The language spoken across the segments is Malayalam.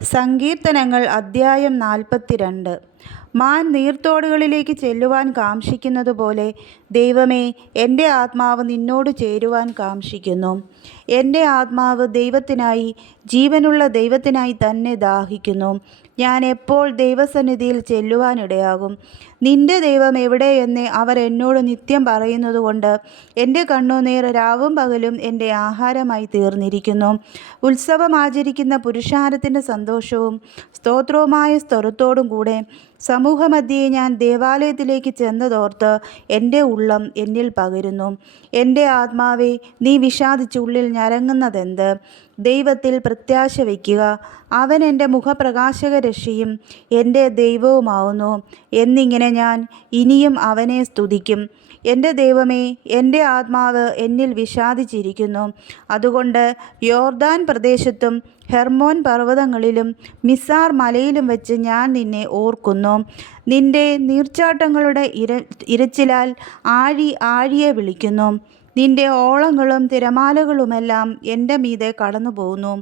സങ്കീർത്തനങ്ങൾ അദ്ധ്യായം 42. മാൻ നീർത്തോടുകളിലേക്ക് ചെല്ലുവാൻ കാംക്ഷിക്കുന്നതുപോലെ ദൈവമേ, എൻ്റെ ആത്മാവ് നിന്നോട് ചേരുവാൻ കാംക്ഷിക്കുന്നു. എൻ്റെ ആത്മാവ് ദൈവത്തിനായി, ജീവനുള്ള ദൈവത്തിനായി തന്നെ ദാഹിക്കുന്നു. ഞാൻ എപ്പോൾ ദൈവസന്നിധിയിൽ ചെല്ലുവാനിടയാകും? നിന്റെ ദൈവം എവിടെയെന്ന് അവർ എന്നോട് നിത്യം പറയുന്നതുകൊണ്ട് എൻ്റെ കണ്ണുനീർ രാവും പകലും എൻ്റെ ആഹാരമായി തീർന്നിരിക്കുന്നു. ഉത്സവം ആചരിക്കുന്ന പുരുഷാരത്തിൻ്റെ സന്തോഷവും സ്തോത്രവുമായ സ്വരത്തോടും കൂടെ സമൂഹമധ്യേ ഞാൻ ദേവാലയത്തിലേക്ക് ചെന്നതോർത്ത് എൻ്റെ ഉള്ളം എന്നിൽ പകരുന്നു. എൻ്റെ ആത്മാവേ, നീ വിഷാദിച്ച് ഉള്ളിൽ ഞരങ്ങുന്നതെന്ത്? ദൈവത്തിൽ പ്രത്യാശ വയ്ക്കുക. അവൻ എൻ്റെ മുഖപ്രകാശകരക്ഷയും എൻ്റെ ദൈവവുമാവുന്നു എന്നിങ്ങനെ ഞാൻ ഇനിയും അവനെ സ്തുതിക്കും. എൻ്റെ ദൈവമേ, എൻ്റെ ആത്മാവ് എന്നിൽ വിഷാദിച്ചിരിക്കുന്നു. അതുകൊണ്ട് യോർദാൻ പ്രദേശത്തും ഹെർമോൻ പർവ്വതങ്ങളിലും മിസാർ മലയിലും വെച്ച് ഞാൻ നിന്നെ ഓർക്കുന്നു. നിന്റെ നീർച്ചാട്ടങ്ങളുടെ ഇരച്ചിലാൽ ആഴിയെ വിളിക്കുന്നു. നിന്റെ ഓളങ്ങളും തിരമാലകളുമെല്ലാം എൻ്റെ മീതെ കടന്നു പോകുന്നു.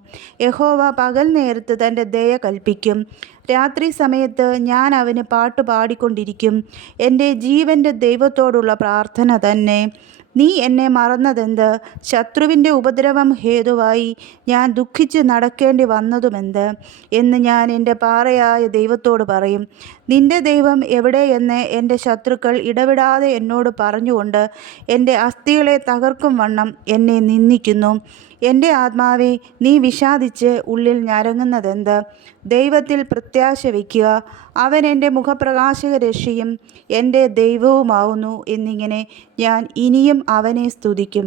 യഹോവ പകൽ നേരത്ത് തൻ്റെ ദയ കൽപ്പിക്കും. രാത്രി സമയത്ത് ഞാൻ അവന് പാട്ട് പാടിക്കൊണ്ടിരിക്കും. എൻ്റെ ജീവൻ്റെ ദൈവത്തോടുള്ള പ്രാർത്ഥന തന്നെ. നീ എന്നെ മറന്നതെന്ത്? ശത്രുവിൻ്റെ ഉപദ്രവം ഹേതുവായി ഞാൻ ദുഃഖിച്ച് നടക്കേണ്ടി വന്നതുമെന്ത് എന്ന് ഞാൻ എൻ്റെ പാറയായ ദൈവത്തോട് പറയും. നിന്റെ ദൈവം എവിടെയെന്ന് എൻ്റെ ശത്രുക്കൾ ഇടവിടാതെ എന്നോട് പറഞ്ഞുകൊണ്ട് എൻ്റെ അസ്ഥികളെ തകർക്കും വണ്ണം എന്നെ നിന്ദിക്കുന്നു. എൻ്റെ ആത്മാവേ, നീ വിഷാദിച്ച് ഉള്ളിൽ ഞരങ്ങുന്നതെന്ത്? ദൈവത്തിൽ പ്രത്യാശ വയ്ക്കുക. അവൻ എൻ്റെ മുഖപ്രകാശകരക്ഷയും എൻ്റെ ദൈവവുമാവുന്നു എന്നിങ്ങനെ ഞാൻ ഇനിയും അവനെ സ്തുതിക്കും.